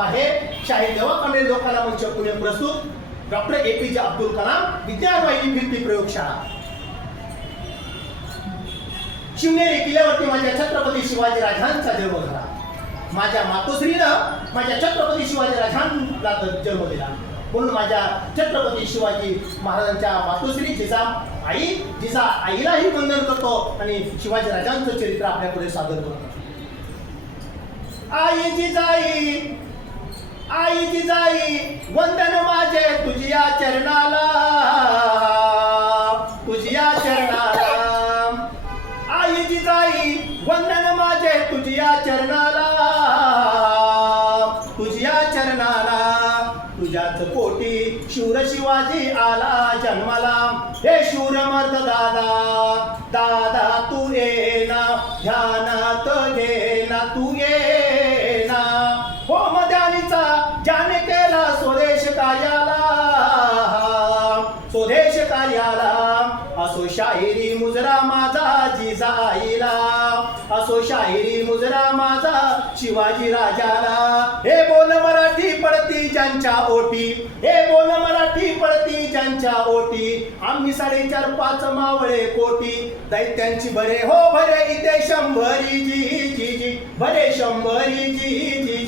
आहे. शाहीर दवाखाने लोकांना मंच पुणे प्रस्तुत. डॉक्टर ए पी जे अब्दुल कलाम विद्यावाहिनी भिंती प्रयोगशाळा. शिवनेरी किल्ल्यावरती माझ्या छत्रपती शिवाजी राजांचा जन्म झाला माझ्या मातोश्रीनं माझ्या छत्रपती शिवाजी राजांना जन्म दिला. म्हणून माझ्या छत्रपती शिवाजी महाराजांच्या मातोश्री जिजा आई जिजा आईलाही वंदन करतो आणि शिवाजी राजांचं चरित्र आपल्यापुढे सादर करतो. आई जिजाई आई जिजाई वंदन माझे तुझ्या चरणाला. तुझ्या चरणाला. आई जिजाई वंदन माझे तुझ्या चरणाला. तुझ्या चरणाला. तुझ्याच पोटी शूर शिवाजी आला जन्माला. हे शूर मर्द दादा दादा तू ये ना ध्यानात घे ना तू ये देश कार्याला असो शाहिरी मुजरा माझा जिजाईला असो शाहिरी मुजरा माझा शिवाजी राजाला. हे बोल मराठी पडती ज्यांच्या ओटी. हे बोल मराठी पडती ज्यांच्या ओटी. आम्ही साडेचार पाच मावळे कोटी. दैत्यांची भरे हो भरे इथे शंभरी जी जी जी. भरे शंभरी जी जी.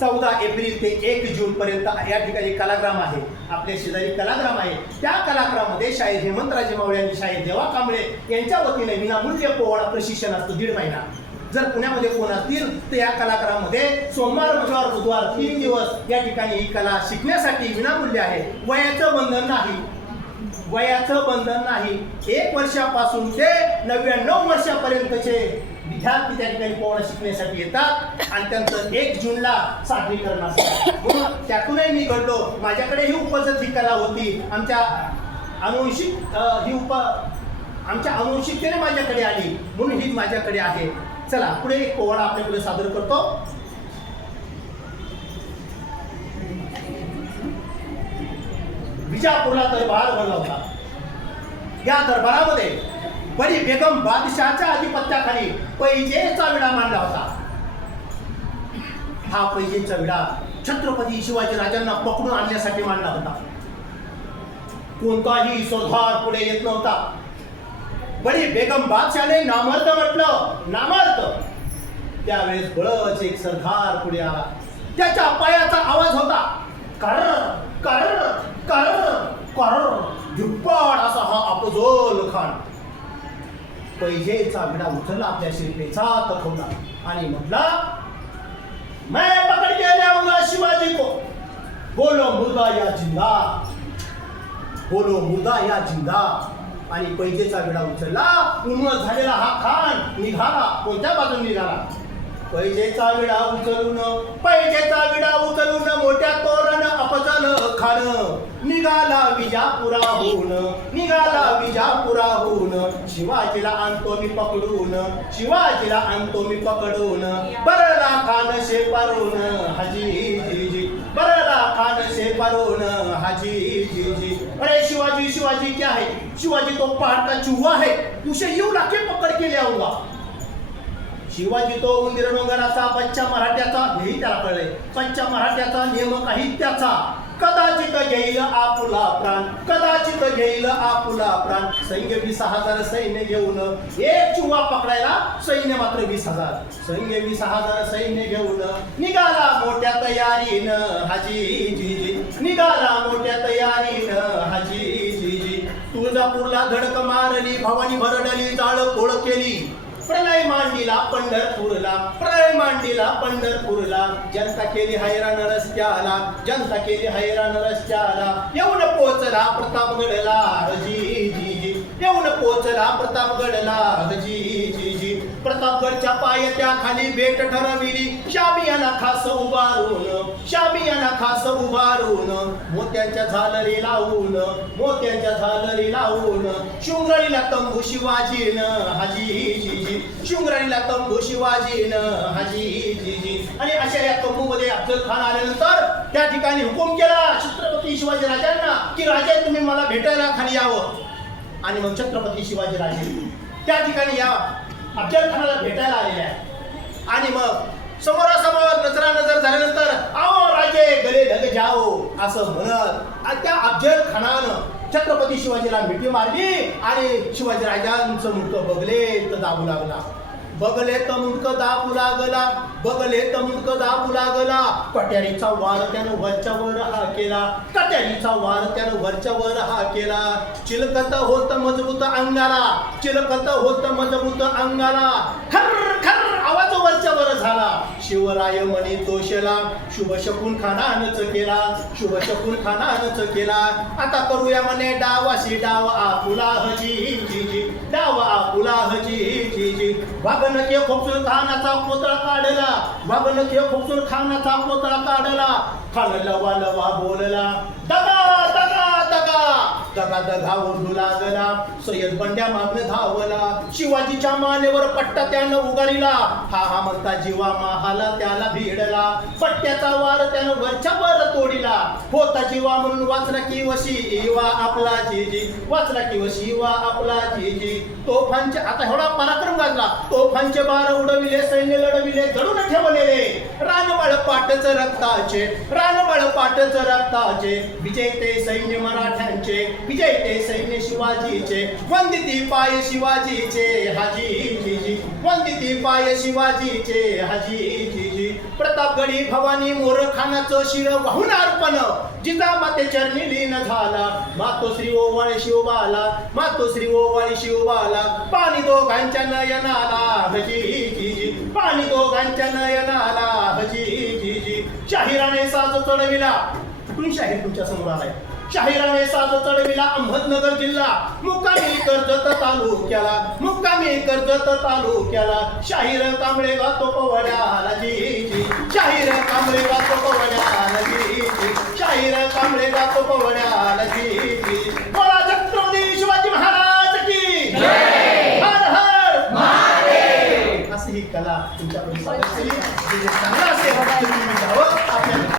चौदा एप्रिल ते एक जून पर्यंत या ठिकाणी कलाग्राम आहे. आपल्या शेजारी कलाग्राम आहे. त्या कलाग्राममध्ये शाहीर हेमंतराजे मावळे आणि शाहीर देवा कांबळे यांच्या वतीने विनामूल्य पोवाडा प्रशिक्षण असतं दीड महिना. जर पुण्यामध्ये कोण असतील तर या कलाकारामध्ये सोमवार मंगळवार बुधवार तीन दिवस या ठिकाणी ही कला शिकण्यासाठी विनामूल्य आहे. वयाचं बंधन नाही. वयाचं बंधन नाही. एक वर्षापासून ते नव्याण्णव वर्षापर्यंतचे विद्यार्थी त्या ठिकाणी पोहणं शिकण्यासाठी येतात आणि त्यांचं एक जूनला सादरीकरण असतं. म्हणून त्यातूनही मी घडलो. माझ्याकडे ही उपजत ही कला होती. आमच्या अनुवंशिक ही उप आमच्या अनुवंशिकतेने माझ्याकडे आली. म्हणून ही माझ्याकडे आहे. चला पुढे एक पोवाडा आपल्याकडे सादर करतो. विजापूरला दरबार भरला होता या दरबारामध्ये बरी बेगम बादशाहच्या अधिपत्याखाली पैजेचा विडा मांडला होता. हा पैजेचा विडा छत्रपती शिवाजी राजांना पकडून आणण्यासाठी मांडला होता. कोणताही सोधार पुढे येत नव्हता. बडी बेगम बादशाहने नामर्द म्हटलं नामर्द! त्यावेळेस बळच एक सरदार पुढे आला. त्याच्या पायाचा आवाज होता कर कर कर कर झुप्पाड असा हा अफजोल खान. पैजेचा विडा उचलला आपल्या शिल्पेचा तखवला. आणि म्हटला मैं पकड़ के लाऊंगा शिवाजी को. बोलो मुर्दा या जिंदा. बोलो मुर्दा या जिंदा. आणि पैजेचा विडा उचलला उन्मत झालेला हा खान निघाला कोणत्या बाजून निघाला? पैजेचा विडा उचलून पैजेचा विडा उचलून मोठ्या तोरण अपजल खान निघाला विजापुराहून निघाला विजापुरा शिवाजीला आणतो मी पकडून शिवाजीला आणतो मी पकडून. बरला खान शेपारून हाजी जी बरला खान शेपारून हाजी जी अरे शिवाजी शिवाजी क्या है? शिवाजी तो पहाड़ का चूहा है। उसे यूं लाके पकड़ के ले आऊंगा. शिवाजी तो उंदीर डोंगराचा बच्चा मराठ्याचा हेही त्याला कळले बच्चा मराठ्याचा नेम काही त्याचा. कदाचित घेईल आपुला प्राण कदाचित घेईल आपुला प्राण. सैन्य वीस हजार सैन्य घेऊन एक चुवा पकडायला सैन्य मात्र वीस हजार. सैन्य वीस हजार सैन्य घेऊन निघाला मोठ्या तयारीनं हाजी जी निघाला मोठ्या तयारीनं हाजी जी तुळजापूरला धडक मारली भवानी भरडली जाळ पोळ केली. प्रलय मांडीला पंढरपूरला प्रलय मांडीला पंढरपूरला. जनता केली हैराण रस्त्याला जनता केली हैराण रस्त्याला येऊन पोचला प्रतापगडला जी जी जी. येऊन पोचला प्रतापगडला जी जी जी. प्रतापगडच्या पायत्या खाली भेट ठरविली. शामियाला खास उभारून शामिया खास उभारून मोत्यांच्या झालरी लावून मोत्यांच्या झालरी लावून शुंगळीला तंबू शिवाजीन हाजी जी तंबू शिवाजीन हाजी आणि अशा या तंबूमध्ये अफजल खान आल्यानंतर त्या ठिकाणी हुकूम केला छत्रपती शिवाजी राजांना की राजे तुम्ही मला भेटायला खाली यावं. आणि मग छत्रपती शिवाजी राजे. त्या ठिकाणी या अफजल खानाला भेटायला आलेले आहे आणि मग समोर असं म्हणत आणि त्या अफजल खानानं छत्रपती शिवाजीला मिठी मारली आणि शिवाजी राजांचं मुंडकं बघले तर दाबू लागला. बगले तर मुंडकं दाबू लागला बगले तर मुंडकं दाबू लागला. कट्यारीचा वार त्यानं वरच्या वर हा केला कट्यारीचा वार त्यानं वरच्या वर हा केला. चिलकत होत मजबूत अंगाला चिलकत होत मजबूत अंगाला. खर खर आवाज वरच्या वर झाला शिवराय म्हणे दोषला शुभ शकून खानानच केला शुभ शकून खानानच केला. आता करूया म्हणे डावाशी डाव आपुला हजी जी जी. डाव आपुला हजी जी जी. वागणके खोपसूर खानाचा पुतळा काढला. वागणके खोपसूर खानाचा पुतळा काढला. खान लवा लवा बोलला. दगा दगा दगा. दगा दगा ओढू लागला सय्यद बंड्या मागणं धावला. शिवाजीच्या मानेवर पट्टा त्यानं उगारिला हा हा म्हणता जीवा महाला त्याला भिडला. पट्ट्याचा वार त्यानं वरच्या वर तोडीला. होता जीवा म्हणून वाचला की वशी इवा आपला जीजी. वाचला की वशी वा आपला जीजी. तोफांचे आता एवढा पराक्रम गाजला. तोफांचे बार उडविले सैन्य लढविले घडून ठेवलेले. रानबाळ पाटच रक्ताचे रानबाळ पाटच रक्ताचे. विजेते सैन्य मराठ्यांचे. विजय ते सैन्य शिवाजीचे वंदिती पाय शिवाजीचे हाजी जीजी वंदिती पाय शिवाजीचे हाजी जीजी प्रतापगडी भवानी मोर खानाचं शिर वाहून अर्पण। जिजा माते चरणी लीन झाला। मातो श्री ओवाळे शिवबाला। मातो श्री ओवाळे शिवबाला। पाणी दोघांच्या नयनाला हजी जीजी पाणी दोघांच्या नयनाला हजी जीजी शाहिराने साज चढविला। तुम्ही शाहीर तुमच्यासमोर आलाय। शाहिराने साज चढविला अहमदनगर जिल्हा. मुक्कामी कर्जत तालुक्याला. मुक्कामी कर्जत तालुक्याला. शाहीर कांबळे गातो पवड्याला जी शाहीर कांबळे गातो पवड्याला जी शाहीर कांबळे गातो पवड्याला जी